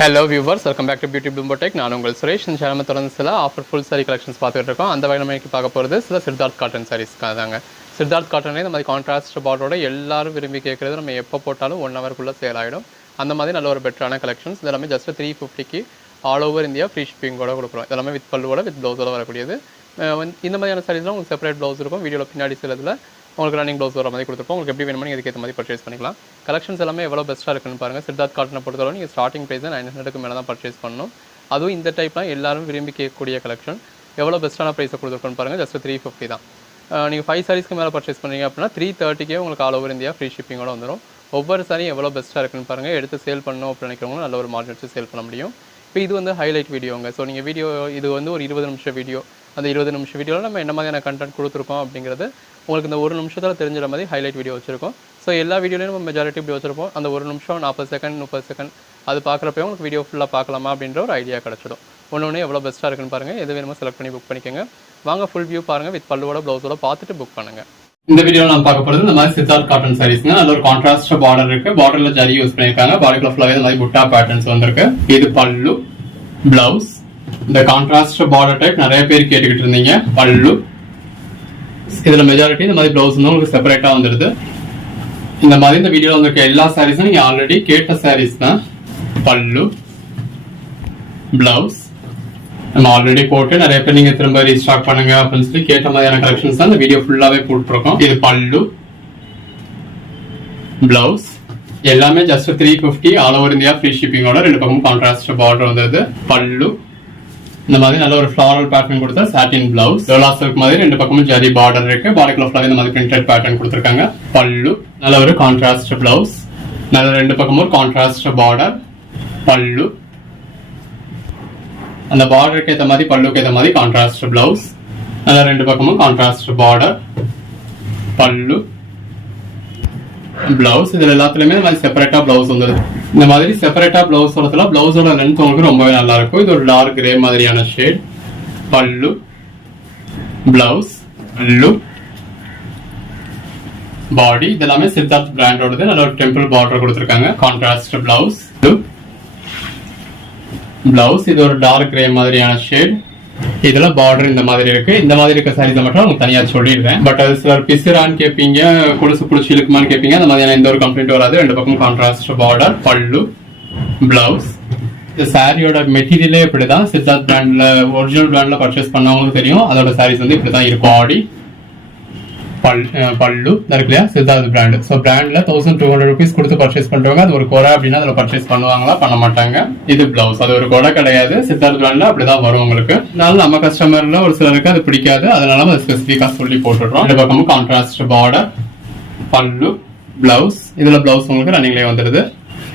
Hello viewers, welcome back to beauty bloom tech. நான் உங்கள் சுரேஷ். இந்த சேனல் தொடர்ந்து சில ஆஃபர் ஃபுல் சாரி கலெக்ஷன்ஸ் பார்த்துட்டு இருக்கோம். அந்த வகை நம்ம பார்க்க போகிறது சில சித்தார்த் காட்டன் சாரீஸ்க்காக தாங்க. சித்தார்த் காட்டனே இந்த மாதிரி கான்ட்ராஸ்ட் பார்டரோட எல்லாரும் விரும்பி கேட்குறது நம்ம எப்போ போட்டாலும் 1 ஹவருக்குள்ளே சேல் ஆகிடும். அந்த மாதிரி நல்ல ஒரு பெட்டரான கலெக்ஷன்ஸ். இதெல்லாமே ஜஸ்ட் 350க்கு ஆல் ஓவர் இந்தியா ஃப்ரீ ஷிப்பிங்கோட கொடுக்குறோம். இதெல்லாமே வித் பல்லுவோட வித் ப்ளவுஸோட வரக்கூடியது. இந்த மாதிரியான சாரீஸ்லாம் உங்களுக்கு செப்பரேட் ப்ளவுஸ் இருக்கும். வீடியோவில் பின்னாடி சிலதில் உங்களுக்கு ரன்னிங் ப்ளவுஸ் வர மாதிரி கொடுத்துருப்போம். உங்களுக்கு எப்படி வேணுமோ நீங்கள் இதுக்கேற்ற மாதிரி பர்ச்சேஸ் பண்ணிக்கலாம். கலெக்ஷன்ஸ் எல்லாமே எவ்வளோ பெஸ்ட்டாக இருக்குன்னு பாருங்கள். சித்தார்த் காட்டனை பொறுத்தவரை நீங்கள் ஸ்டார்டிங் ப்ரைஸ் 900க்கு மேலே தான் பர்ச்சேஸ் பண்ணணும். அதுவும் இந்த டைப்லாம் எல்லாரும் விரும்பி கேட்கக்கூடிய கலெக்ஷன். எவ்வளோ பெஸ்ட்டான ப்ரைஸை கொடுத்துருக்கோன்னு பாருங்கள். ஜஸ்ட் 350 தான். நீங்கள் 5 சாரீஸ்க்கு மேலே பர்ச்சேஸ் பண்ணுறீங்க அப்படின்னா 330க்கே உங்களுக்கு ஆல் ஓவர் இந்தியா ஃப்ரீ ஷிப்பிங்கோட வந்துடும். ஒவ்வொரு சாரியும் எவ்வளோ பெஸ்ட்டாக இருக்குன்னு பாருங்கள். எடுத்து சேல் பண்ணணும் அப்படின்னு நினைக்கிறவங்களும் நல்ல ஒரு மார்ஜின் வச்சு சேல் பண்ண முடியும். இப்போ இது வந்து ஹைலைட் வீடியோங்க. ஸோ நீங்கள் வீடியோ இது வந்து ஒரு 20 நிமிஷம் வீடியோ. அந்த 20 நிமிஷம் வீடியோவில் நம்ம என்ன மாதிரியான கண்டென்ட் கொடுத்துருக்கோம் அப்படிங்கிறது உங்களுக்கு இந்த 1 நிமிஷத்தில் தெரிஞ்சிட மாதிரி ஹைலைட் வீடியோ வச்சுருக்கோம். ஸோ எல்லா வீடியோலையும் நம்ம மெஜாரிட்டி இப்படி வச்சுருப்போம். அந்த 1 நிமிஷம் 40 செகண்ட் 30 செகண்ட் அது பார்க்குறப்ப உங்களுக்கு வீடியோ ஃபுல்லாக பார்க்கலாமா அப்படின்ற ஒரு ஐடியா கிடச்சிடும். ஒன்று எவ்வளோ பெஸ்ட்டாக இருக்குன்னு பாருங்கள். எது வேணுமோ செலக்ட் பண்ணி புக் பண்ணிக்கோங்க. வாங்க ஃபுல் வியூ பாருங்கள். வித் பல்லுவோட ப்ளவுஸோட பார்த்துட்டு புக் பண்ணுங்கள். இந்த வீடியோவில் நான் பார்க்க போகிறது இந்த மாதிரி சித்தார்த் காட்டன் சாரீஸ்ங்க. நல்ல ஒரு கான்ட்ராஸ்ட் பார்டர் இருக்குது. பார்டரில் ஜரி யூஸ் பண்ணியிருக்காங்க. பாடிக்குள்ள ஃபுல்லாகவே இந்த மாதிரி புட்டா பேட்டர்ன்ஸ் வந்திருக்கு. இது பல்லு, பிளவுஸ். இந்த கான்ட்ராஸ்ட் பார்டர் டைப் நிறைய பேர் கேட்டுக்கிட்டு இருந்தீங்க. பல்லு, இதுல மெஜாரிட்டி இந்த மாதிரி பிளவுஸ் வந்து உங்களுக்கு செப்பரேட்டா வந்துடுது. இந்த மாதிரி இந்த வீடியோல வந்திருக்க எல்லா சாரீஸும் நீங்க ஆல்ரெடி கேட்ட சாரீஸ் தான். பல்லு, பிளவுஸ் நம்ம ஆல்ரெடி போட்டு நிறைய பேர் நீங்க திரும்ப ரீஸ்டாக் பண்ணுங்க அப்படின்னு சொல்லி கேட்ட மாதிரியான கலெக்ஷன்ஸ் தான் இந்த வீடியோ ஃபுல்லாவே போட்டுருக்கோம். இது பல்லு, பிளவுஸ் எல்லாமே just 350 all over India free ஷிப்பிங்கோட 2 பக்கமும் கான்ட்ராஸ்ட் பார்டர் வந்தது. பல்லு இந்த மாதிரி நல்ல ஒரு ஃப்ளாரல் பேட்டர்ன் கொடுத்தா சாட்டின் பிளவுஸ். டோலா சில்க் மாதிரி 2 பக்கமும் ஜரி பார்டர் இருக்கு. பாடிக்குள்ள ஃபுல்லாவே இந்த மாதிரி பிரிண்டட் பேட்டர்ன் கொடுத்துருக்காங்க. பல்லு நல்ல ஒரு கான்ட்ராஸ்ட் பிளவுஸ். நல்ல 2 பக்கமும் கான்ட்ராஸ்ட் பார்டர். பல்லு அந்த பார்டருக்கு ஏற்ற மாதிரி பல்லுக்கு ஏற்ற மாதிரி கான்ட்ராஸ்ட் பிளவுஸ். நல்ல 2 பக்கமும் கான்ட்ராஸ்ட் பார்டர். பல்லு, பிளவுஸ். இதுல எல்லாத்துலயுமே இந்த மாதிரி செப்பரேட்டா பிளவுஸ் வந்துருது. இந்த மாதிரி செப்பரேட்டா பிளவுஸ் வரதுல பிளவுஸோட லென்த் உங்களுக்கு ரொம்பவே நல்லா இருக்கும். இது ஒரு டார்க் கிரே மாதிரியான ஷேட். பல்லு, பிளவுஸ், பல்லு, பாடி இதெல்லாமே சித்தார்த் பிராண்டோடது. நல்ல ஒரு டெம்பிள் பார்டர் கொடுத்துருக்காங்க. Contrast blouse, blouse. இது ஒரு டார்க் கிரே மாதிரியான ஷேட். இதெல்லாம் பார்டர் இந்த மாதிரி இருக்கு. இந்த மாதிரி இருக்க சாரீஸ் மட்டும் உங்களுக்கு தனியா சொல்லிடுறேன். பட் அது சிலர் பிசுரான்னு கேட்பீங்க, குடிசு புடிச்சு இழுக்குமான்னு கேட்பீங்க. அந்த மாதிரியான எந்த ஒரு கம்ப்ளைண்ட் வராது. 2 பக்கம் கான்ட்ராஸ்ட் பார்டர். பல்லு, பிளவுஸ். இந்த சாரியோட மெட்டீரியலே இப்படிதான். சித்தார்த் பிராண்ட்ல ஒரிஜினல் பிராண்ட்ல பர்ச்சேஸ் பண்ணவங்களுக்கு தெரியும். அதோட சாரீஸ் வந்து இப்படிதான் இருக்கும். பாடி, பல்லு இருக்கு இல்லையா, சித்தார்த் பிராண்ட். ஸோ பிராண்ட்ல 1200 rupees கொடுத்து பர்ச்சேஸ் பண்றவங்க அது ஒரு கொடை அப்படின்னா அதில் பர்ச்சேஸ் பண்ணுவாங்களா, பண்ண மாட்டாங்க. இது பிளவுஸ், அது ஒரு கொடை கிடையாது. சித்தார்த் பிராண்ட்ல அப்படிதான் வரும் உங்களுக்கு. அதனால நம்ம கஸ்டமர்ல ஒரு சிலருக்கு அது பிடிக்காது. அதனால நம்ம ஸ்பெசிஃபிக்கா சொல்லி போட்டுடுறோம். 2 பக்கமும் கான்ட்ராஸ்ட் பார்டர். பல்லு, பிளவுஸ். இதுல பிளவுஸ் உங்களுக்கு ரன்னிங்லேயே வந்துருது.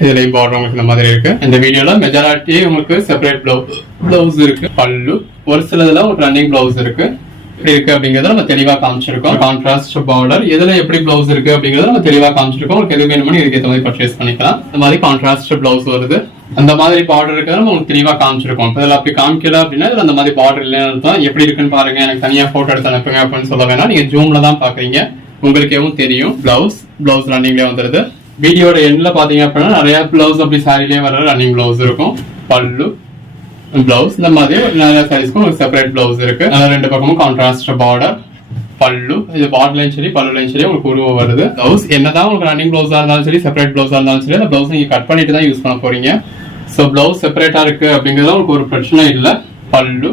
இதுலயும் பார்டர் உங்களுக்கு இந்த மாதிரி இருக்கு. இந்த வீடியோல மெஜாரிட்டி உங்களுக்கு செப்பரேட் பிளவுஸ் இருக்கு. பல்லு ஒரு சிலதுல ஒரு ரன்னிங் பிளவுஸ் இருக்கு. எப்படி இருக்கு அப்படிங்கறத நம்ம தெளிவா காமிச்சிருக்கோம். கான்ட்ராஸ்ட் பார்டர் எதுல எப்படி பிளவுஸ் இருக்கு அப்படிங்கறத நம்ம தெளிவா காமிச்சிருக்கோம். உங்களுக்கு எது வேணுமோ இதுக்கு ஏற்ற மாதிரி பர்ச்சேஸ் பண்ணிக்கலாம். இந்த மாதிரி கான்ட்ராஸ்ட் பிளவுஸ் வருது. அந்த மாதிரி பார்டர் இருக்கிறத நம்ம உங்களுக்கு தெளிவா காமிச்சிருக்கோம். இதுல அப்படி காமிக்கல அப்படின்னா இதுல அந்த மாதிரி பார்டர் இல்லைன்னு எப்படி இருக்குன்னு பாருங்க, எனக்கு தனியா போட்டோ எடுத்து அனுப்புங்க அப்படின்னு சொல்ல வேணாம். நீங்க ஜூம்ல தான் பாக்குறீங்க, உங்களுக்கு எதுவும் தெரியும். பிளவுஸ் ரன்னிங்ல வந்துருது. வீடியோட எண்ட்ல பாத்தீங்க அப்படின்னா நிறைய பிளவுஸ் அப்படி சாரிலேயே வர ரன்னிங் பிளவுஸ் இருக்கும். பல்லு, பிளவுஸ் இந்த மாதிரி நிறைய சாரீஸ்க்கும் ஒரு செப்பரேட் பிளவுஸ் இருக்கு. 2 பக்கமும் கான்ட்ராஸ்ட் பார்டர். பல்லு இது பார்டர்லையும் சரி பல்லுலையும் சரி உங்களுக்கு உருவம் வருது. பிளவுஸ் என்னதான் உங்களுக்கு ரன்னிங் பிளவுஸா இருந்தாலும் சரி செப்பரேட் பிளவுஸா இருந்தாலும் சரி அந்த பிளவுஸ் நீங்க கட் பண்ணிட்டு தான் யூஸ் பண்ண போறீங்க. ஸோ பிளவுஸ் செப்பரேட்டா இருக்கு அப்படிங்கிறது உங்களுக்கு ஒரு பிரச்சனை இல்லை. பல்லு,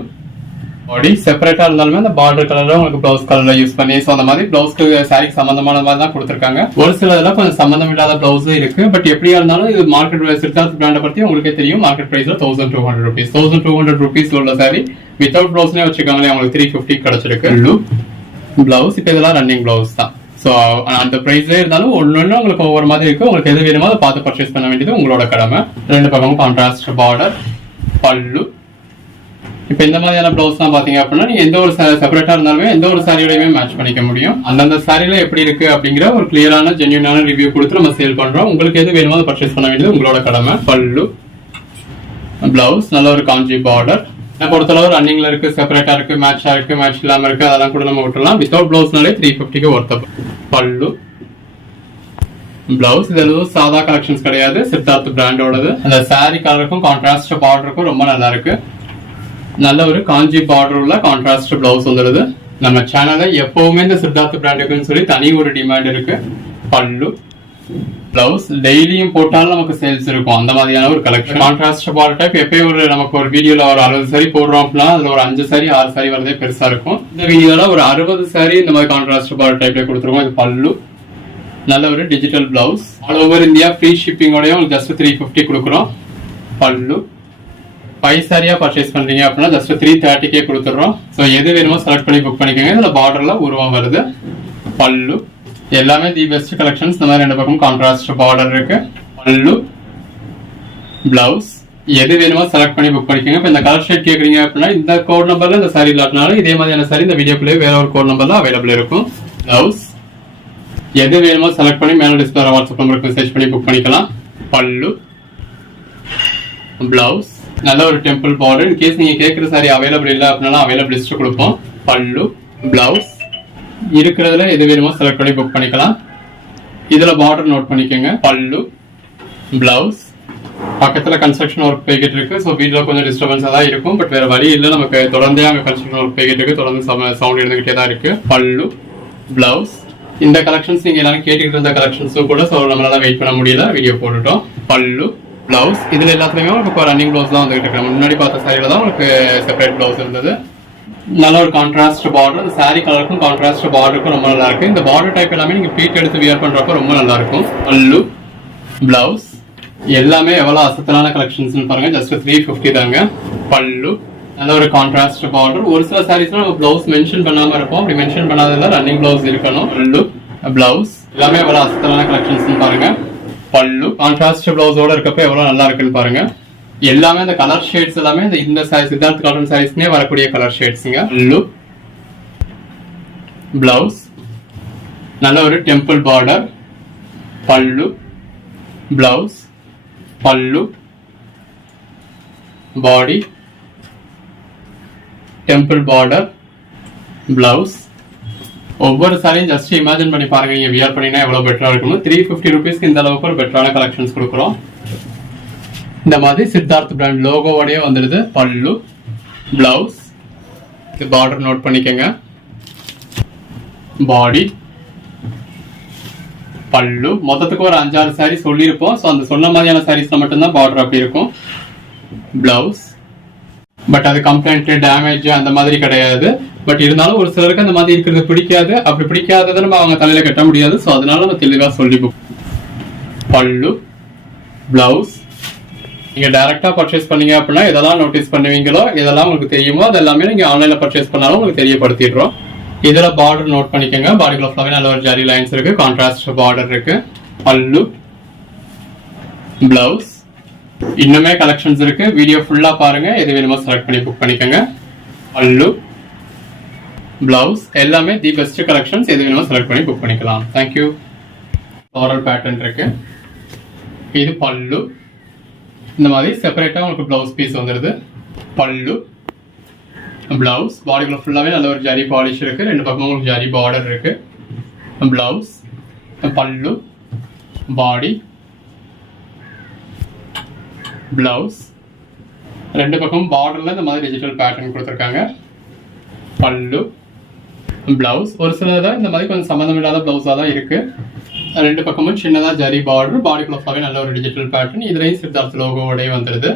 பாடி செப்பரேட்டா இருந்தாலுமே அந்த பார்டர் கலர்ல உங்களுக்கு பிளவுஸ் கலர்ல யூஸ் பண்ணி ஸோ அந்த மாதிரி பிளவுஸ்க்கு சாரிக்கு சம்பந்தமான மாதிரி தான் கொடுத்துருக்காங்க. ஒரு சில இதெல்லாம் கொஞ்சம் சம்பந்தம் இல்லாத பிளவுஸ் இருக்கு. பட் எப்படியா இருந்தாலும் இது மார்க்கெட் சித்தார்த் பிராண்டை பத்தி உங்களுக்கே தெரியும். மார்க்கெட் பிரைஸ்ல 1200 rupees. 1200 rupees உள்ள சாரி வித்தவுட் பிளவுஸ்னே வச்சுக்காங்களே உங்களுக்கு 350 கிடைச்சிருக்கு. பிளவுஸ் இப்போ இதெல்லாம் ரன்னிங் பிளவுஸ் தான். ஸோ அந்த பிரைஸ்ல இருந்தாலும் ஒன்னு உங்களுக்கு ஒவ்வொரு மாதிரி இருக்கு. உங்களுக்கு எது வேணுமோ அதை பார்த்து பர்ச்சேஸ் பண்ண வேண்டியது உங்களோட கடமை. 2 பக்கமும் கான்ட்ராஸ்ட் பார்டர். பல்லு இப்ப இந்த மாதிரியான பிளவுஸ் தான் பாத்தீங்க அப்படின்னா நீங்க எந்த ஒரு செப்பரேட்டா இருந்தாலுமே எந்த ஒரு சாரியோடயுமே மேட்ச் பண்ணிக்க முடியும். அந்தந்த சாரியில எப்படி இருக்கு அப்படிங்கிற ஒரு கிளியரான ஜென்யூனான ரிவ்யூ கொடுத்து நம்ம சேல் பண்றோம். உங்களுக்கு எது வேணுமோ அதை பர்ச்சேஸ் பண்ண வேண்டியது உங்களோட கடமை. பல்லு, பிளவுஸ் நல்ல ஒரு காஞ்சி பார்டர். பொறுத்தளவு ரன்னிங்ல இருக்கு, செப்பரேட்டா இருக்கு, மேட்சா இருக்கு, மேட்ச் இல்லாம இருக்கு, அதெல்லாம் கூட நம்ம விட்டுலாம். வித்தவுட் பிளவுஸ்னாலே 350க்கு ஒர்த்தப். பல்லு, பிளவுஸ் இது எதுவும் சாதா கலெக்ஷன்ஸ் கிடையாது, சித்தார்த் பிராண்டோடது. அந்த சாரி கலருக்கும் கான்ட்ராஸ்ட் பார்டருக்கும் ரொம்ப நல்லா இருக்கு. நல்ல ஒரு காஞ்சி பார்டர் உள்ள கான்ட்ராஸ்ட் பிளவுஸ் வந்துடுது. நம்ம சேனல்ல எப்பவுமே இந்த சித்தார்த் பிராண்டுக்குன்னு சொல்லி தனி ஒரு டிமாண்ட் இருக்கு. பல்லு பிளவுஸ் டெய்லியும் போட்டாலும் நமக்கு சேல்ஸ் இருக்கும், அந்த மாதிரியான ஒரு கலெக்ஷன். கான்ட்ராஸ்ட் பார்டர் டைப் எப்பயும் ஒரு நமக்கு ஒரு வீடியோல ஒரு 60 சாரி போடுறோம் அப்படின்னா அதுல ஒரு 5 சாரி 6 சாரி வரதே பெருசா இருக்கும். இந்த வீடியோல ஒரு 60 சாரி இந்த மாதிரி கான்ட்ராஸ்ட் பார்டர் டைப்ல கொடுத்துருவோம். இது பல்லு, நல்ல ஒரு digital blouse, all over India free ஷிப்பிங்கோடய ஜஸ்ட் 350 கொடுக்குறோம். பல்லு 5 சாரியா பர்ச்சேஸ் பண்றீங்க அப்படின்னா ஜஸ்ட் 330 கொடுத்துறோம். ஸோ எது வேணுமோ செலக்ட் பண்ணி புக் பண்ணிக்கோங்க. இதுல பார்டர்ல உருவம் வருது. பல்லு எல்லாமே தி பெஸ்ட் கலெக்ஷன்ஸ். இந்த மாதிரி 2 பக்கம் கான்ட்ராஸ்ட் பார்டர் இருக்கு. பல்லு பிளவுஸ் எது வேணுமோ செலக்ட் பண்ணி புக் பண்ணிக்கோங்க. இப்போ இந்த கலர் ஷேட் கேட்குறீங்க அப்படின்னா இந்த கோட் நம்பர்ல இந்த சாரி இல்லாட்டினாலும் இதே மாதிரியான சாரி இந்த வீடியோக்குள்ளே வேற ஒரு கோட் நம்பர்ல அவைலபிள் இருக்கும். பிளவுஸ் எது வேணுமோ செலக்ட் பண்ணி மேல டிஸ்பிளே வாட்ஸ்அப் நம்பருக்கு மெசேஜ் பண்ணி புக் பண்ணிக்கலாம். பல்லு பிளவுஸ் நல்ல ஒரு டெம்பிள் பார்டர். இன் கேஸ் நீங்க கேட்குற சாரி அவைலபிள் இல்லை அப்படின்னா அவைலபிள் லிஸ்ட் கொடுப்போம். பல்லு பிளவுஸ் இருக்கிறதுல எது வேணுமோ செலக்ட் பண்ணி புக் பண்ணிக்கலாம். இதுல பார்டர் நோட் பண்ணிக்கோங்க. பல்லு பிளவுஸ் பக்கத்துல கன்ஸ்ட்ரக்ஷன் ஒர்க் போய்கிட்டு இருக்கு. ஸோ வீட்டில் கொஞ்சம் டிஸ்டர்பன்ஸாக தான் இருக்கும், பட் வேற வழி இல்லை, நமக்கு தொடர்ந்தே அங்கே கன்ஸ்ட்ரக்ஷன் ஒர்க் போய்கிட்டு இருக்கு, தொடர்ந்து சவுண்ட் எடுத்துக்கிட்டே தான் இருக்கு. பல்லு பிளவுஸ் இந்த கலெக்ஷன்ஸ் நீங்க எல்லாரும் கேட்டுக்கிட்டு இருந்த கலெக்ஷன்ஸும் கூட ஸோ நம்மளால வெயிட் பண்ண முடியல, வீடியோ போட்டுட்டோம். பல்லு பிளவுஸ் இதுல எல்லாத்துலயுமே உங்களுக்கு ரன்னிங் பிளவுஸ் தான் வந்துகிட்டு இருக்கு. முன்னாடி பார்த்த சாரியில தான் உங்களுக்கு செப்பரேட் பிளவுஸ் இருந்தது. நல்ல ஒரு கான்ட்ராஸ்ட் பார்டர், இந்த சாரி கலருக்கும் கான்ட்ராஸ்ட் பார்டருக்கும் ரொம்ப நல்லா இருக்கு. இந்த பார்டர் டைப் எல்லாமே நீங்க பீட் எடுத்து வியர் பண்றப்ப ரொம்ப நல்லா இருக்கும். பல்லு பிளவுஸ் எல்லாமே எவ்வளவு அசத்தலான கலெக்ஷன்ஸ் பாருங்க, ஜஸ்ட் 350 தாங்க. பல்லு நல்ல ஒரு கான்ட்ராஸ்ட் பார்டர். ஒரு சில சாரீஸ்ல நம்ம பிளவுஸ் மென்ஷன் பண்ணாம இருப்போம், அப்படி மென்ஷன் பண்ணாததுல ரன்னிங் பிளவுஸ் இருக்கணும். பல்லு பிளவுஸ் எல்லாமே எவ்வளவு அசத்தலான கலெக்ஷன்ஸ் பாருங்க. பல்லு கான்ட்ராஸ்ட் பிளவுஸோட இருக்கப்ப எவ்வளவு நல்லா இருக்குன்னு பாருங்க. எல்லாமே அந்த கலர் ஷேட்ஸ் எல்லாமே இந்த சித்தார்த் காட்டன் சாரீஸ்னே வரக்கூடிய கலர் ஷேட்ஸ்ங்க. பல்லு பிளவுஸ் நல்ல ஒரு டெம்பிள் பார்டர். பல்லு பிளவுஸ் பல்லு பாடி டெம்பிள் பார்டர் பிளவுஸ். ஒவ்வொரு சாரியும் ஜஸ்ட் இமேஜின் பண்ணி பாருங்க, நீங்க வியர் பண்ணினா எவ்வளவு பெட்டரா இருக்கணும். 350 ருபீஸ்க்கு இந்த அளவுக்கு ஒரு பெட்டரான கலெக்ஷன்ஸ் கொடுக்குறோம். இந்த மாதிரி சித்தார்த் பிராண்ட் லோகோவோடய வந்துடுது. பல்லு பிளவுஸ் பார்டர் நோட் பண்ணிக்கங்க. பாடி பல்லு மொத்தத்துக்கு ஒரு 5-6 சாரி சொல்லியிருப்போம். ஸோ அந்த சொன்ன மாதிரியான சாரீஸ்ல மட்டும்தான் பார்டர் அப்படி இருக்கும். பிளவுஸ் பட் அது கம்ப்ளைண்ட் டேமேஜ் அந்த மாதிரி கிடையாது. பட் இருந்தாலும் ஒரு சிலருக்கு அந்த மாதிரி இருக்கிறது பிடிக்காது. அப்படி பிடிக்காததை நம்ம அவங்க தலையில கட்ட முடியாது. ஸோ அதனால நம்ம தெளிவாக சொல்லிப்போம். பல்லு பிளவுஸ் நீங்க டைரக்டா பர்ச்சேஸ் பண்ணீங்க அப்படின்னா இதெல்லாம் நோட்டீஸ் பண்ணுவீங்களோ, இதெல்லாம் உங்களுக்கு தெரியுமோ அது எல்லாமே நீங்க ஆன்லைன்ல பர்ச்சேஸ் பண்ணாலும் உங்களுக்கு தெரியப்படுத்திடுறோம். இதுல பார்டர் நோட் பண்ணிக்கோங்க. பாடிக்குள்ள ஃபுல்லாவே நல்ல ஒரு ஜரி லைன்ஸ் இருக்கு, கான்ட்ராஸ்ட் பார்டர் இருக்கு. பல்லு பிளவுஸ் இன்னுமே கலெக்ஷன்ஸ் இருக்கு, வீடியோ ஃபுல்லா பாருங்க, எது வேணுமோ செலக்ட் பண்ணி புக் பண்ணிக்கோங்க. பல்லு பிளவுஸ் எல்லாமே தி பெஸ்ட் கலெக்ஷன்ஸ், எது வேணுமோ செலக்ட் பண்ணி புக் பண்ணிக்கலாம். தேங்க்யூ. ஃப்ளாரல் பேட்டர்ன் இருக்கு. இது பல்லு. இந்த மாதிரி செப்பரேட்டா உங்களுக்கு பிளவுஸ் பீஸ் வந்துருது. பல்லு பிளவுஸ் பாடிக்குள்ள ஃபுல்லாவே நல்ல ஒரு ஜரி பாலிஷ் இருக்கு, 2 பக்கமும் உங்களுக்கு ஜரி பார்டர் இருக்கு. பிளவுஸ் பல்லு பாடி பிளவுஸ் 2 பக்கம் பார்டர்ல இந்த மாதிரி டிஜிட்டல் பேட்டர்ன் கொடுத்துருக்காங்க. பல்லு பிளவுஸ் ஒரு சிலதான் இந்த மாதிரி கொஞ்சம் சம்மந்தம் இல்லாத பிளவுஸா தான் இருக்கு. 2 பக்கமும் சின்னதா ஜரி பார்டர், பாடிக்குள்ள ஃபுல்லாவே நல்ல ஒரு டிஜிட்டல் பேட்டர்ன். இதுலயும் சித்தார்த் லோகோவோடய வந்துருது.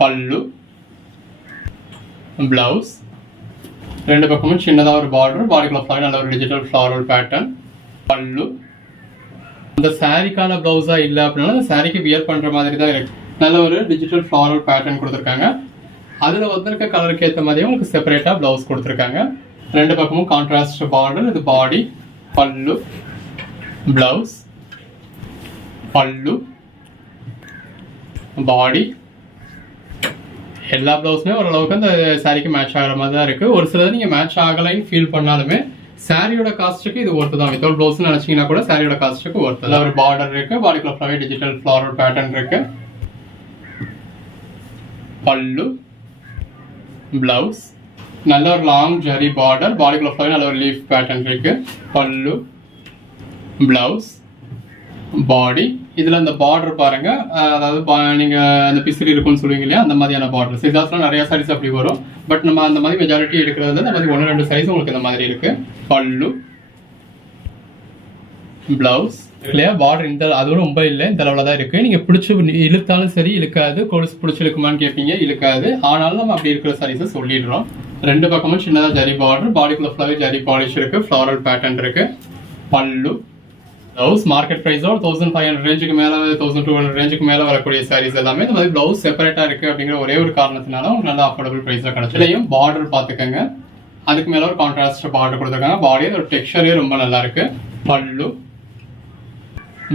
பல்லு பிளவுஸ் 2 பக்கமும் சின்னதா ஒரு பார்டர், பாடிக்குள்ள ஃபுல்லாவே நல்ல ஒரு டிஜிட்டல் ஃப்ளாரல் பேட்டர்ன். பல்லு அந்த சாரிக்கான பிளவுஸா இல்ல அப்படின்னா அந்த சாரிக்கு வியர் பண்ற மாதிரி தான் இருக்கு. நல்ல ஒரு டிஜிட்டல் ஃப்ளாரல் பேட்டர்ன் கொடுத்துருக்காங்க. அதுல வந்திருக்க கலருக்கு ஏற்ற மாதிரியே உங்களுக்கு செப்பரேட்டா பிளவுஸ் கொடுத்துருக்காங்க. 2 பக்கமும் கான்ட்ராஸ்ட் பார்டர். இது பாடி. பல்லு பிளவுஸ் பல்லு பாடி எல்லா பிளவுஸுமே ஓரளவுக்கு அந்த சாரிக்கு மேட்ச் ஆகிற மாதிரி தான் இருக்கு. ஒரு சிலது நீங்க மேட்ச் ஆகலைன்னு ஃபீல் பண்ணாலுமே சாரியோட காஸ்ட்டுக்கு இது ஒர்த்து தான். வித்தவுட் பிளவுஸ் நினைச்சீங்கன்னா கூட சாரியோட காஸ்ட்டுக்கு ஒர்த்து. ஒரு பார்டர் இருக்கு, பாடிக்குள்ள ஃபுல்லாவே டிஜிட்டல் ஃப்ளாரல் பேட்டர்ன் இருக்கு. பல்லு பிளவுஸ் நல்ல ஒரு லாங் ஜரி பார்டர், பாடிக்குள்ள ஃபுல்லாவே நல்ல ஒரு லீஃப் பேட்டர்ன் இருக்கு. பல்லு பிளவுஸ், பாடி. இதுல இந்த பார்டர் பாருங்க, அதாவது நீங்க அந்த பிசிறி இருக்குன்னு சொல்லுவீங்க இல்லையா, அந்த மாதிரியான பார்டர். சிதாஸ்லாம் நிறைய சாரீஸ் அப்படி வரும். பட் நம்ம அந்த மாதிரி மெஜாரிட்டி எடுக்கிறது அந்த மாதிரி 1-2 சைஸ் உங்களுக்கு இந்த மாதிரி இருக்கு. பல்லு, பிளவுஸ் இல்லையா, பார்டர் இந்த அது ரொம்ப இல்லை, இந்த அளவுல தான் இருக்கு. நீங்க பிடிச்சி இழுத்தாலும் சரி இழுக்காது. கொலுசு பிடிச்சி இழுக்குமான்னு கேட்பீங்க, இழுக்காது. ஆனாலும் நம்ம அப்படி இருக்கிற சாரீஸை சொல்லிடுறோம். 2 பக்கமும் சின்னதா ஜரி பார்டர், பாடிக்குள்ள ஃபுல்லாவே ஜரி பாலிஷ் இருக்கு, ஃப்ளாரல் பேட்டர்ன் இருக்கு. பல்லு, பிளவுஸ். மார்க்கெட் பிரைஸோட 1500 ரேஞ்சுக்கு மேல 1200 ரேஞ்சுக்கு மேல வரக்கூடிய சாரீஸ் எல்லாமே இந்த மாதிரி பிளவுஸ் செப்பரேட்டா இருக்கு அப்படிங்கிற ஒரே ஒரு காரணத்தினால உங்களுக்கு நல்ல அஃபோர்டபுள் பிரைஸ்ல கிடைச்சு. இதுலயும் பார்டர் பாத்துக்கங்க, அதுக்கு மேல ஒரு கான்ட்ராஸ்ட் பார்டர் கொடுத்துருக்காங்க. பாடி ஒரு டெக்ஸ்சரே ரொம்ப நல்லா இருக்கு. பல்லு,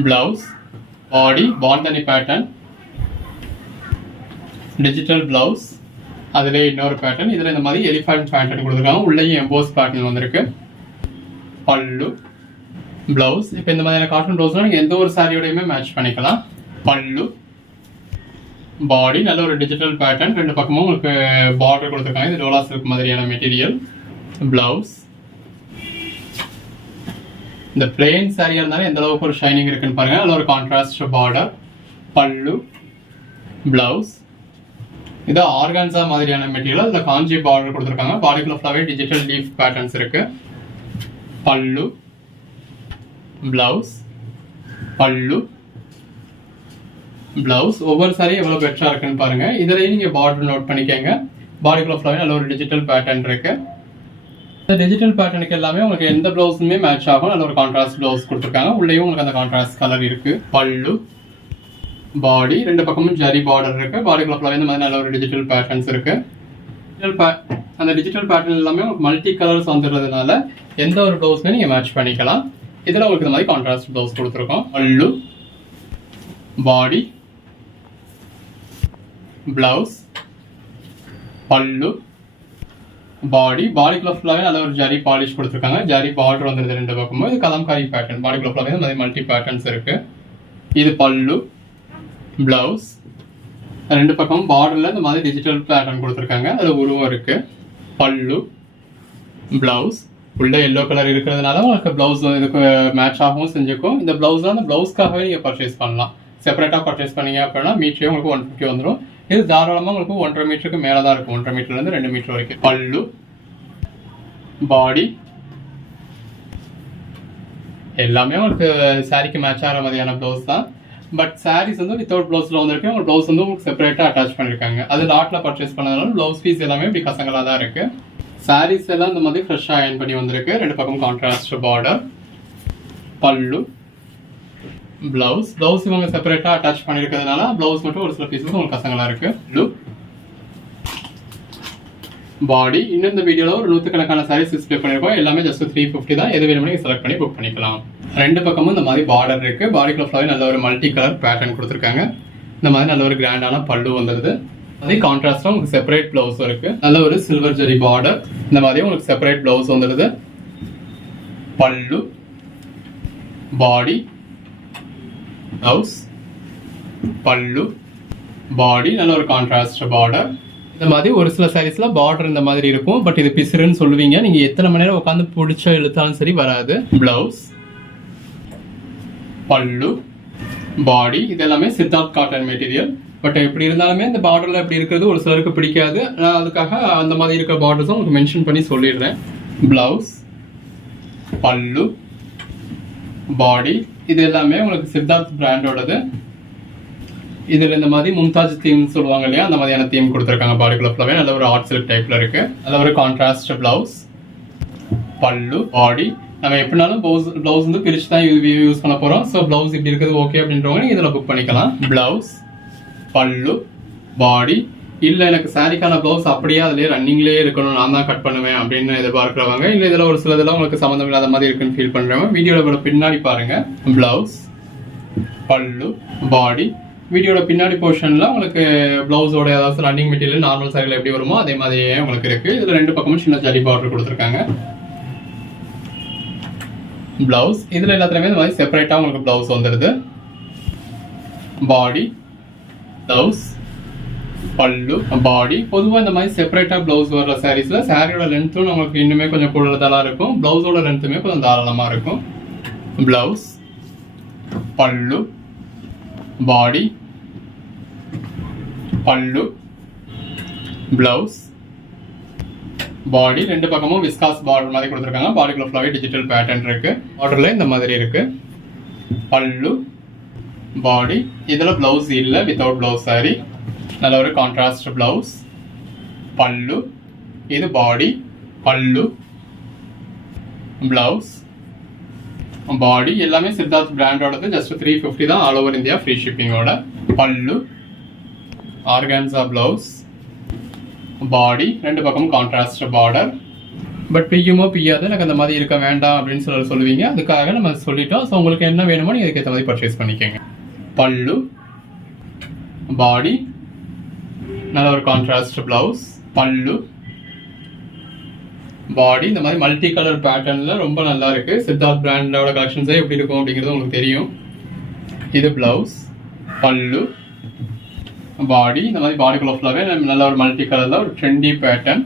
பிளவுஸ், பாடி பாந்தனி பேட்டர்ன், டிஜிட்டல் பிளவுஸ், அதுல இன்னொரு பேட்டர்ன். இதுல இந்த மாதிரி எலிஃபண்ட் பேட்டர்ன் கொடுத்துருக்காங்க. உள்ளேயும் எம்போஸ் பேட்டர்ன் வந்திருக்கு. பல்லு, பிளவுஸ். இப்போ இந்த மாதிரியான காட்டன் ப்ளவுஸ்லாம் நீங்கள் எந்த ஒரு சாரியோடையுமே மேட்ச் பண்ணிக்கலாம். பல்லு, பாடி நல்ல ஒரு டிஜிட்டல் பேட்டர்ன், 2 பக்கமும் உங்களுக்கு பார்டர் கொடுத்துருக்காங்க. இது டோலா சில்க் மாதிரியான மெட்டீரியல். பிளவுஸ், இந்த பிளெயின் சாரியா இருந்தாலும் எந்த அளவுக்கு ஒரு ஷைனிங் இருக்குன்னு பாருங்க. நல்ல ஒரு கான்ட்ராஸ்ட் பார்டர். பல்லு, பிளவுஸ். இது ஆர்கான்சா மாதிரியான மெட்டீரியல், இந்த காஞ்சி பார்டர் கொடுத்துருக்காங்க. பாடிக்குள்ள ஃபுல்லாவே டிஜிட்டல் லீஃப் பேட்டர்ன்ஸ் இருக்கு. பல்லு, பிளவுஸ், பல்லு, பிளவுஸ். ஒவ்வொரு சாரி எவ்வளவு பெட்டரா இருக்குன்னு பாருங்க. இதுலயும் நீங்க பார்டர் நோட் பண்ணிக்கங்க. பாடிக்குள்ள ஃபுல்லாவே நல்ல ஒரு டிஜிட்டல் பேட்டர்ன் இருக்கு. இந்த டிஜிட்டல் பேட்டர்னுக்கு எல்லாமே உங்களுக்கு எந்த பிளவுஸுமே மேட்ச் ஆகும். நல்ல ஒரு கான்ட்ராஸ்ட் பிளவுஸ் கொடுத்துருக்காங்க. உள்ளேயும் உங்களுக்கு அந்த கான்ட்ராஸ்ட் கலர் இருக்கு. பல்லு, பாடி 2 பக்கமும் ஜரி பார்டர் இருக்கு. பாடிக்குள்ள ஃபுல்லாவே இந்த மாதிரி நல்ல ஒரு டிஜிட்டல் பேட்டர்ன்ஸ் இருக்கு. அந்த டிஜிட்டல் பேட்டர்ன் எல்லாமே மல்டி கலர்ஸ் வந்துடுறதுனால எந்த ஒரு பிளவுஸுமே நீங்க மேட்ச் பண்ணிக்கலாம். இதுல உங்களுக்கு இந்த மாதிரி கான்ட்ராஸ்ட் பிளவுஸ் கொடுத்துருக்கோம். பல்லு, பாடி, பிளவுஸ், பல்லு, பாடி. பாடிக்குள்ள ஃபுல்லாவே நல்ல ஒரு ஜரி பாலிஷ் கொடுத்துருக்காங்க. ஜரி பார்டர் வந்துருது 2 பக்கமும். இது கலம்காரி பேட்டர்ன். பாடிக்குள்ள ஃபுல்லாவே இந்த மாதிரி மல்டி பேட்டர்ன்ஸ் இருக்கு. இது பல்லு, பிளவுஸ். 2 பக்கமும் பார்டர்ல இந்த மாதிரி டிஜிட்டல் பேட்டர்ன் கொடுத்துருக்காங்க. அதுல உருவம் இருக்கு. பல்லு, பிளவுஸ். உள்ள எல்லோ கலர் இருக்கிறதுனால உங்களுக்கு பிளவுஸ் இதுக்கு மேட்ச் ஆகவும் செஞ்சுக்கும். இந்த பிளவுஸ் அந்த பிளவுஸ்க்காகவே நீங்க பர்ச்சேஸ் பண்ணலாம். செப்பரேட்டா பர்ச்சேஸ் பண்ணீங்க அப்படின்னா மீட்டரே உங்களுக்கு 150 வந்துடும். இது தாராளமா உங்களுக்கு 1.5 மீட்டருக்கு மேலதான் இருக்கும். 1.5 மீட்டர்ல இருந்து 2 மீட்டர் வரைக்கும். பல்லு, பாடி எல்லாமே உங்களுக்கு சாரிக்கு மேட்ச் ஆகிற மாதிரியான பிளவுஸ் தான். பட் சாரீஸ் வந்து வித்தவுட் பிளவுஸ்ல வந்திருக்கு. உங்க பிளவுஸ் வந்து உங்களுக்கு செப்பரேட்டா அட்டாச் பண்ணிருக்காங்க. அது லாட்ல பர்ச்சேஸ் பண்ணதுனால பிளவுஸ் பீஸ் எல்லாமே இப்படி கசங்களா தான் இருக்கு. சாரீஸ் எல்லாம் இந்த மாதிரி ஃப்ரெஷ்ஷா அயர்ன் பண்ணி வந்திருக்கு. 2 பக்கம் கான்ட்ராஸ்ட் பார்டர். பல்லு, பிளவுஸ். பிளவுஸ் இவங்க செப்பரேட்டா அட்டாச் பண்ணிருக்கிறதுனால பிளவுஸ் மட்டும் ஒரு சில பீசஸ் உங்களுக்கு கசங்களா இருக்கு. பாடி. இன்னும் இந்த வீடியோல ஒரு 100கணக்கான சாரீஸ் டிஸ்ப்ளே பண்ணிருக்கோம். எல்லாமே ஜஸ்ட் 350 தான். எது வேணுமோ நீங்க செலக்ட் பண்ணி புக் பண்ணிக்கலாம். 2 பக்கமும் இந்த மாதிரி பார்டர் இருக்கு. பாடிக்குள்ள ஃபுல்லாவே நல்ல ஒரு மல்டி கலர் பேட்டர்ன் கொடுத்துருக்காங்க. இந்த மாதிரி நல்ல ஒரு கிராண்டான பல்லு வந்துருது. அதே கான்ட்ராஸ்டா உங்களுக்கு செப்பரேட் பிளவுஸ் இருக்கு. நல்ல ஒரு சில்வர் ஜெரி பார்டர். இந்த மாதிரி உங்களுக்கு செப்பரேட் பிளவுஸ் வந்துருது. பல்லு, பாடி, பிளவுஸ், பல்லு, பாடி. நல்ல ஒரு கான்ட்ராஸ்ட் பார்டர். இந்த மாதிரி ஒரு சில சாரீஸ்ல பார்டர் இந்த மாதிரி இருக்கும். பட் இது பிசுறுன்னு சொல்லுவீங்க. நீங்க எத்தனை மணி நேரம் உட்காந்து பிடிச்சா இழுத்தாலும் சரி வராது. பிளவுஸ், பல்லு, பாடி. இது எல்லாமே சித்தார்த் காட்டன் மெட்டீரியல். பட் எப்படி இருந்தாலுமே இந்த பார்டர்ல எப்படி இருக்கிறது ஒரு சிலருக்கு பிடிக்காது. நான் அதுக்காக அந்த மாதிரி இருக்கிற பார்டர்ஸும் உங்களுக்கு மென்ஷன் பண்ணி சொல்லிடுறேன். பிளவுஸ், பல்லு, பாடி. இது எல்லாமே உங்களுக்கு சித்தார்த் பிராண்டோடது. இதுல இந்த மாதிரி மும்தாஜ் தீம் சொல்லுவாங்க இல்லையா, அந்த மாதிரியான தீம் கொடுத்துருக்காங்க. பாடிக்குள்ள ஃபுல்லாவே நல்ல ஒரு ஆர்ட் சில்க் டைப்ல இருக்கு. நல்ல ஒரு கான்ட்ராஸ்ட் பிளவுஸ், பல்லு, பாடி. நம்ம எப்படினாலும் பிளவுஸ் வந்து பிரிச்சு தான் யூஸ் பண்ண போறோம். ஸோ பிளவுஸ் இப்படி இருக்குது ஓகே அப்படின்றவங்க நீங்க இதுல புக் பண்ணிக்கலாம். பிளவுஸ், பல்லு, பாடி. இல்ல எனக்கு சாரிக்கான பிளவுஸ் அப்படியே அதுலயே ரன்னிங்லேயே இருக்கணும், நான் தான் கட் பண்ணுவேன் அப்படின்னு எதிர்பார்க்கிறவங்க, இல்ல இதுல ஒரு சில இதெல்லாம் உங்களுக்கு சம்மந்தம் இல்லாத மாதிரி இருக்குன்னு ஃபீல் பண்றவங்க வீடியோட பின்னாடி பாருங்க. பிளவுஸ், பல்லு, பாடி. வீடியோட பின்னாடி போர்ஷன்ல உங்களுக்கு பிளவுஸோட ஏதாவது ரன்னிங் மெட்டீரியல் நார்மல் சாரியில் எப்படி வருமோ அதே மாதிரியே உங்களுக்கு இருக்கு. இதுல 2 பக்கமும் சின்ன ஜரி பார்டர் கொடுத்துருக்காங்க. பிளவுஸ். இதுல எல்லாத்துலயுமே இந்த மாதிரி செப்பரேட்டா உங்களுக்கு பிளவுஸ் வந்துருது. பாடி, பிளவுஸ், பல்லு, பாடி. பொதுவாக இந்த மாதிரி செப்பரேட்டா பிளவுஸ் வர்ற சாரீஸ்ல சாரியோட லென்த்தும் நமக்கு இன்னுமே கொஞ்சம் கூடுதலாக இருக்கும். பிளவுஸோட லென்த்துமே கொஞ்சம் தாராளமா இருக்கும். பிளவுஸ், பல்லு, பாடி, பல்லு, பிளவுஸ், பாடி. ரெண்டு பக்கமும் விஸ்காஸ் பார்டர் மாதிரி கொடுத்துருக்காங்க. பாடிக்குள்ள ஃபுல்லாவே டிஜிட்டல் பேட்டர்ன் இருக்கு. பார்டர்ல இந்த மாதிரி இருக்கு. பல்லு, பாடி. இதுல பிளவுஸ் இல்ல, வித்தவுட் பிளவுஸ் சாரி. நல்ல ஒரு கான்ட்ராஸ்ட் பிளவுஸ். பல்லு, இது பாடி, பல்லு, பிளவுஸ், பாடி. எல்லாமே சித்தார்த் பிராண்டோடது. ஜஸ்ட் 350 தான், ஆல் ஓவர் இந்தியா ஃப்ரீ ஷிப்பிங்கோட. பல்லு, ஆர்கான்சா பிளவுஸ், பாடி. ரெண்டு பக்கமும் கான்ட்ராஸ்ட் பார்டர். பட் பியுமோ பியாது எனக்கு அந்த மாதிரி இருக்க வேண்டாம் அப்படின்னு சொல்லுவீங்க. அதுக்காக நம்ம சொல்லிட்டோம். ஸோ உங்களுக்கு என்ன வேணுமோ நீங்கள் அதுக்கேற்ற மாதிரி பர்ச்சேஸ் பண்ணிக்கோங்க. பல்லு, பாடி, நல்ல ஒரு கான்ட்ராஸ்ட் பிளவுஸ், பல்லு, பாடி. இந்த மாதிரி மல்டி கலர் பேட்டர்ன்ல ரொம்ப நல்லா இருக்கு. சித்தார்த் பிராண்டோட கலெக்ஷன்ஸே எப்படி இருக்கும் அப்படிங்கிறது உங்களுக்கு தெரியும். இது பிளவுஸ், பல்லு, பாடி. இந்த மாதிரி பாடிக்குள்ள ஃபுல்லாவே நல்ல ஒரு மல்டி கலர்ல ஒரு ட்ரெண்டி பேட்டர்ன்.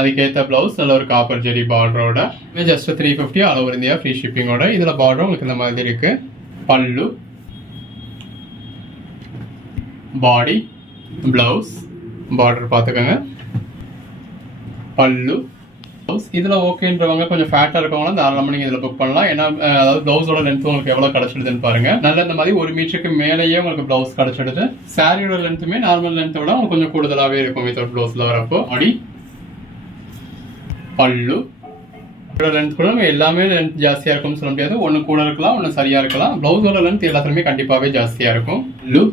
அதுக்கேற்ற பிளவுஸ் நல்ல ஒரு காப்பர் ஜெரி பார்டரோட. Just 350 all over India free ஷிப்பிங்கோட. இதுல பார்டர் உங்களுக்கு இந்த மாதிரி இருக்கு. பல்லு, பாடி, பிளவுஸ், பார்டர் பார்த்துக்கோங்க. பல்லு, இதுல ஓகேன்றவங்க கொஞ்சம் ஃபேட்டா இருக்கவங்க தாராளமா நீங்க இதுல புக் பண்ணலாம். ஏன்னா அதாவது பிளவுஸோட லென்த் உங்களுக்கு எவ்வளவு கிடைச்சிடுதுன்னு பாருங்க. நல்ல இந்த மாதிரி 1 மீட்டருக்கு மேலேயே உங்களுக்கு பிளவுஸ் கிடைச்சிடுது. சாரியோட லென்த்துமே நார்மல் லென்த்தை விட உங்களுக்கு கொஞ்சம் கூடுதலாவே இருக்கும் வித்தவுட் பிளவுஸ்ல வரப்போ. பாடி, பல்லு, லென்த் கூட எல்லாமே லென்த் ஜாஸ்தியா இருக்கும்னு சொல்ல முடியாது. ஒன்னு கூட இருக்கலாம், ஒன்னு சரியா இருக்கலாம். பிளவுஸோட லென்த் எல்லாத்துலயுமே கண்டிப்பாவே ஜாஸ்தியா இருக்கும். பல்லு,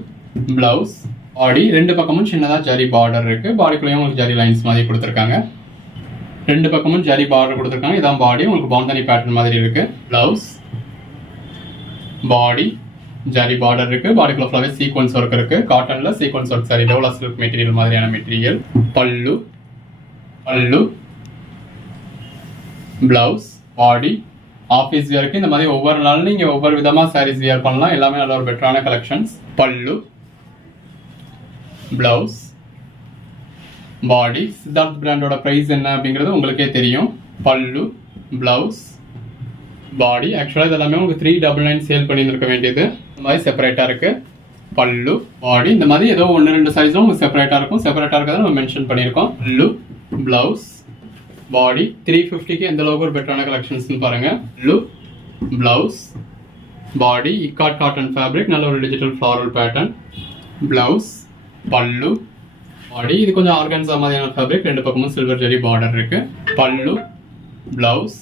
பிளவுஸ், பாடி. ரெண்டு பக்கமும் சின்னதா ஜரி பார்டர் இருக்கு. பாடிக்குள்ளேயும் உங்களுக்கு ஜரி லைன்ஸ் மாதிரி கொடுத்துருக்காங்க. ரெண்டு பக்கமும் ஜரி பார்டர் கொடுத்துருக்காங்க. இதான் பாடி. உங்களுக்கு பவுண்டனி பேட்டர்ன் மாதிரி இருக்கு. பிளவுஸ், பாடி, ஜரி பார்டர் இருக்கு. பாடிக்குள்ள ஃபுல்லாவே சீக்வன்ஸ் ஒர்க் இருக்கு. காட்டன்ல sequence work sari, dola silk material மாதிரியான மெட்டீரியல். பல்லு, பல்லு, பிளவுஸ், பாடி. ஆஃபீஸ் வியருக்கு இந்த மாதிரி ஒவ்வொரு நாளும் நீங்க ஒவ்வொரு விதமா சாரீஸ் வியர் பண்ணலாம். எல்லாமே நல்ல ஒரு பெட்டரான கலெக்ஷன்ஸ். பல்லு, பிளவுஸ், பாடி. சித்தார்த் பிராண்டோட பிரைஸ் என்ன அப்படிங்கிறது உங்களுக்கே தெரியும். பல்லு, பிளவுஸ், பாடி. ஆக்சுவலா இதெல்லாமே உங்களுக்கு 399 சேல் பண்ணியிருக்க வேண்டியது. இந்த மாதிரி செப்பரேட்டா இருக்கு. பல்லு, பாடி. இந்த மாதிரி ஏதோ 1-2 சைஸும் உங்களுக்கு செப்பரேட்டா இருக்கும். செப்பரேட்டா இருக்கிறத நம்ம மென்ஷன் பண்ணியிருக்கோம். பல்லு, பிளவுஸ், பாடி. 350க்கு எந்த அளவுக்கு ஒரு பெட்டரான கலெக்ஷன்ஸ் பாருங்க. பல்லு, பிளவுஸ், பாடி. இக்காட் காட்டன் ஃபேப்ரிக், நல்ல ஒரு டிஜிட்டல் ஃப்ளாரல் பேட்டர்ன். பிளவுஸ், பல்லு, பாடி. இது கொஞ்சம் ஆர்கான்சா மாதிரியான ஃபேப்ரிக். ரெண்டு பக்கமும் சில்வர் ஜரி பார்டர் இருக்கு. பல்லு, பிளவுஸ்,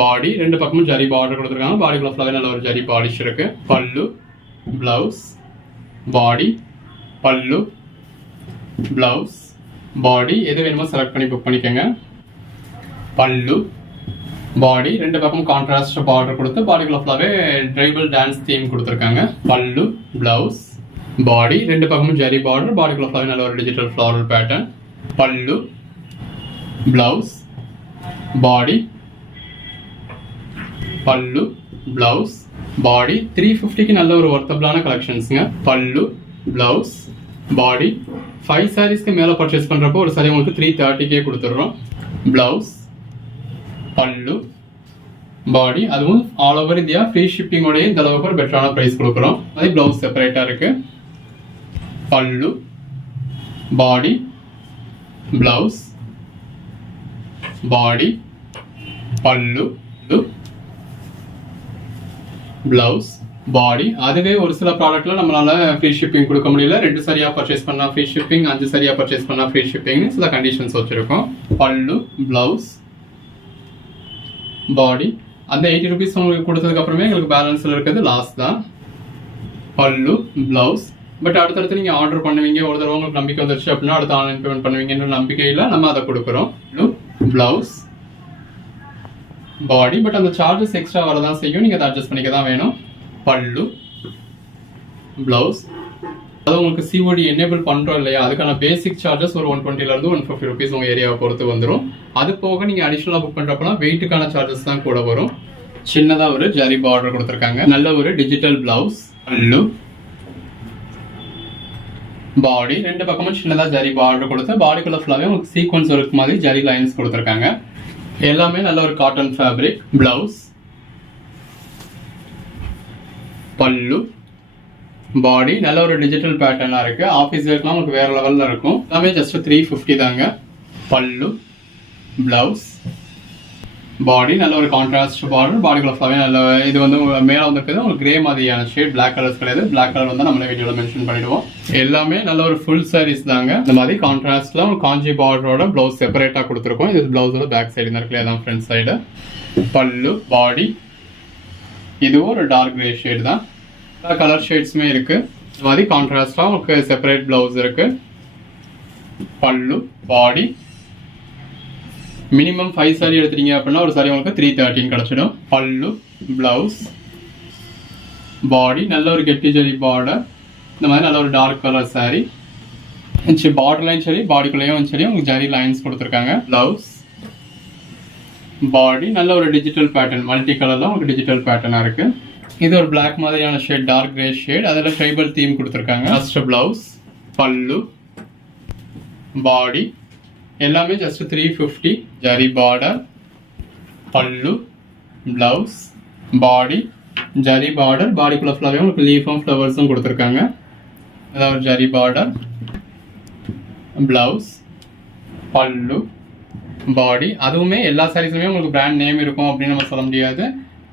பாடி. ரெண்டு பக்கமும் ஜரி பார்டர் கொடுத்துருக்காங்க. பாடிக்குள்ள ஃபுல்லாவே நல்ல ஒரு ஜரி பாலிஷ் இருக்கு. பல்லு, பிளவுஸ், பாடி, பல்லு, பிளவுஸ், பாடி. எது வேணுமோ செலக்ட் பண்ணி புக் பண்ணிக்கோங்க. பல்லு, பாடி. ரெண்டு பக்கமும் கான்ட்ராஸ்ட் பார்டர் கொடுத்து பாடிக்குள்ள ஃபுல்லாவே ட்ரைபல் டான்ஸ் தீம் கொடுத்துருக்காங்க. பல்லு, பிளவுஸ், பாடி. ரெண்டு பக்கமும் ஜரி பார்டர். பாடிக்குள்ள ஃபுல்லாவே நல்ல ஒரு டிஜிட்டல் ஃப்ளாரல் பேட்டர்ன். பல்லு, பிளவுஸ், பாடி, பல்லு, பிளவுஸ், பாடி. 350க்கு நல்ல ஒரு ஒர்த்தபிளான கலெக்ஷன்ஸ்ங்க. பல்லு, பிளவுஸ், பாடி. 5 சாரீஸ்க்கு மேல பர்ச்சேஸ் பண்றப்போ ஒரு சாரி உங்களுக்கு 330க்கே கொடுத்துடுறோம். பிளவுஸ், பல்லு, பாடி. அதுவும் ஆல் ஓவர் இந்தியா ஃப்ரீ ஷிப்பிங்கோடய இந்த அளவுக்கு ஒரு பெட்டரான பிரைஸ் கொடுக்குறோம். அதே பிளவுஸ் செப்பரேட்டா இருக்கு. பல்லு, பாடி, பிளவுஸ், பாடி, பல்லு, பிளவுஸ், பாடி. அதுவே ஒரு சில ப்ராடக்ட்ல நம்மளால ஃப்ரீ ஷிப்பிங் கொடுக்க முடியல. 2 சரியா பர்ச்சேஸ் பண்ணா ஃப்ரீ ஷிப்பிங், 5 சரியா பர்ச்சேஸ் பண்ணா ஃப்ரீ ஷிப்பிங் சில கண்டிஷன்ஸ் வச்சிருக்கோம். பல்லு, பிளவுஸ், பாடி. அந்த 80 rupees உங்களுக்கு கொடுத்ததுக்கு அப்புறமே எங்களுக்கு பேலன்ஸ்ல இருக்கிறது லாஸ்ட் தான். பல்லு, பிளவுஸ். பட் அடுத்தடுத்து நீங்க ஆர்டர் பண்ணுவீங்க, ஒரு தடவை உங்களுக்கு நம்பிக்கை வந்துருச்சு அப்படின்னா அடுத்த ஆன்லைன் பேமெண்ட் பண்ணுவீங்கன்ற நம்பிக்கையில நம்ம அதை கொடுக்குறோம். Blouse, body. பட் அந்த சார்ஜஸ் எக்ஸ்ட்ரா வரதான் செய்யும், நீங்க அதை அட்ஜஸ்ட் பண்ணிக்க தான் வேணும். பல்லு, பிளவுஸ். அது உங்களுக்கு COD எனேபிள் பண்றோம் இல்லையா, அதுக்கான பேசிக் சார்ஜஸ் ஒரு 120 இருந்து 150 rupees உங்க ஏரியாவை பொறுத்து வந்துடும். அது போக நீங்க அடிஷனலா புக் பண்றப்பலாம் வெயிட்டுக்கான சார்ஜஸ் தான் கூட வரும். சின்னதா ஒரு ஜரி பார்டர் கொடுத்துருக்காங்க. நல்ல ஒரு டிஜிட்டல் பிளவுஸ். பல்லு, பாடி. ரெண்டு பக்கமும் சின்னதா ஜரி பார்டர் கொடுத்து பாடிக்குள்ள ஃபுல்லாவே உங்களுக்கு சீக்வன்ஸ் ஒர்க் மாதிரி ஜரி லைன்ஸ் கொடுத்துருக்காங்க. எல்லாமே நல்ல ஒரு காட்டன் ஃபேப்ரிக். பிளவுஸ், பல்லு, பாடி நல்ல ஒரு டிஜிட்டல் பேட்டர்னா இருக்கு. ஆஃபீஸ் வேர்க்குலாம் உங்களுக்கு வேற லெவல்ல இருக்கும். எல்லாமே ஜஸ்ட் 350 தாங்க. பல்லு, பிளவுஸ், பாடி நல்ல ஒரு கான்ட்ராஸ்ட் பார்டர். பாடிக்குள்ள ஃபுல்லாவே நல்ல இது வந்து மேலே வந்துருக்குது உங்களுக்கு கிரே மாதிரியான ஷேட். பிளாக் கலர்ஸ் கிடையாது. பிளாக் கலர் வந்து நம்மளே வீடியோவில் மென்ஷன் பண்ணிடுவோம். எல்லாமே நல்ல ஒரு ஃபுல் சாரீஸ் தாங்க. இந்த மாதிரி கான்ட்ராஸ்ட்ல ஒரு காஞ்சி பார்டரோட பிளவுஸ் செப்பரேட்டா கொடுத்துருக்கோம். இது பிளவுஸோட பேக் சைடு இருக்கு இல்லையா, ஃப்ரண்ட் சைடு. பல்லு, பாடி, இதுவும் ஒரு டார்க் கிரே ஷேட் தான். எல்லா கலர் ஷேட்ஸுமே இருக்கு. இந்த மாதிரி கான்ட்ராஸ்டா உங்களுக்கு செப்பரேட் பிளவுஸ் இருக்கு. பல்லு, பாடி, மினிமம் 5 சாரி எடுத்துட்டீங்க அப்படின்னா ஒரு சாரி உங்களுக்கு 313 கிடைச்சிடும். பல்லு, பிளவுஸ், பாடி நல்ல ஒரு கெட்டி ஜரி பார்டர். இந்த மாதிரி நல்ல ஒரு டார்க் கலர் சாரி. பார்டர்லையும் சரி பாடிக்குள்ளேயும் சரி உங்களுக்கு ஜரி லைன்ஸ் கொடுத்துருக்காங்க. பிளவுஸ், பாடி நல்ல ஒரு டிஜிட்டல் பேட்டர்ன். மல்டி கலர்ல உங்களுக்கு டிஜிட்டல் பேட்டர்னா இருக்கு. இது ஒரு பிளாக் மாதிரியான ஷேட், டார்க் கிரே ஷேட். அதில் ட்ரைபல் தீம் கொடுத்துருக்காங்க. ஃபர்ஸ்ட் பிளவுஸ், பல்லு, பாடி எல்லாமே ஜஸ்ட் 350. ஜரி பார்டர், பல்லு, பிளவுஸ், பாடி, ஜரி பார்டர். பாடிக்குள்ள ஃபுல்லாவே உங்களுக்கு லீஃபும் ஃப்ளவர்ஸும் கொடுத்துருக்காங்க. அதாவது ஜரி பார்டர், பிளவுஸ், பல்லு, பாடி. அதுவுமே எல்லா சாரீஸுமே உங்களுக்கு பிராண்ட் நேம் இருக்கும் அப்படின்னு நம்ம சொல்ல முடியாது.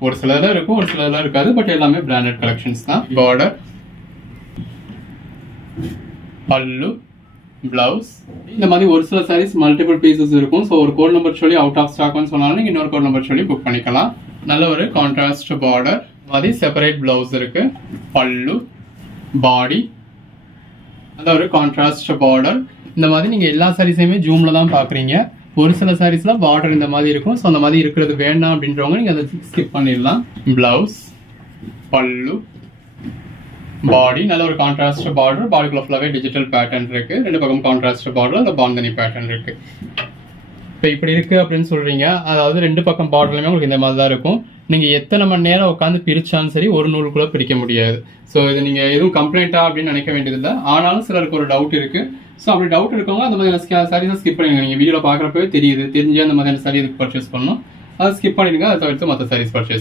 ஒரு சிலதான் இருக்கும், ஒரு சிலதான் இருக்காது. பட் எல்லாமே பிராண்டட் கலெக்ஷன்ஸ் தான். பார்டர், பல்லு, பிளவுஸ். இந்த மாதிரி ஒரு சில சாரீஸ் மல்டிபிள் பீசஸ் இருக்கும். ஸோ ஒரு கோட் நம்பர் சொல்லி அவுட் ஆஃப் ஸ்டாக்னு சொன்னாலும் நீங்கள் இன்னொரு கோட் நம்பர் சொல்லி புக் பண்ணிக்கலாம். நல்ல ஒரு கான்ட்ராஸ்ட் பார்டர், மாதிரி செப்பரேட் பிளவுஸ் இருக்கு. பல்லு, பாடி, நல்ல ஒரு கான்ட்ராஸ்ட் பார்டர். இந்த மாதிரி நீங்கள் எல்லா சாரீஸையுமே ஜூம்ல தான் பார்க்குறீங்க. ஒரு சில சாரீஸ்ல பார்டர் இந்த மாதிரி இருக்கும். ஸோ அந்த மாதிரி இருக்கிறது வேண்டாம் அப்படின்றவங்க நீங்கள் அதை ஸ்கிப் பண்ணிடலாம். பிளவுஸ், பல்லு, பாடி நல்ல ஒரு கான்ட்ராஸ்ட் பார்டர். பாடிக்குள்ள ஃபுல்லாவே டிஜிட்டல் பேட்டர்ன் இருக்கு. ரெண்டு பக்கம் கான்ட்ராஸ்ட் பார்டர், அந்த பாந்தனி பேட்டர்ன் இருக்கு. இப்போ இப்படி இருக்கு அப்படின்னு சொல்றீங்க. அதாவது ரெண்டு பக்கம் பார்டர்லையுமே உங்களுக்கு இந்த மாதிரி தான் இருக்கும். நீங்க எத்தனை மணி நேரம் உட்காந்து பிரிச்சாலும் சரி ஒரு நூலுக்குள்ள பிரிக்க முடியாது. ஸோ இது நீங்க எதுவும் கம்ப்ளைண்டா அப்படின்னு நினைக்க வேண்டியதில்லை. ஆனாலும் சிலருக்கு ஒரு டவுட் இருக்கு. ஸோ அப்படி டவுட் இருக்கவங்க அந்த மாதிரி சாரீஸை ஸ்கிப் பண்ணிடுங்க. நீங்க வீடியோல பாக்குறப்பவே தெரியுது, தெரிஞ்சு அந்த மாதிரியான சாரி எதுக்கு பர்ச்சேஸ் பண்ணணும், அதை ஸ்கிப் பண்ணிடுங்க. அதை தவிர்த்து மற்ற சாரீஸ் பர்ச்சேஸ்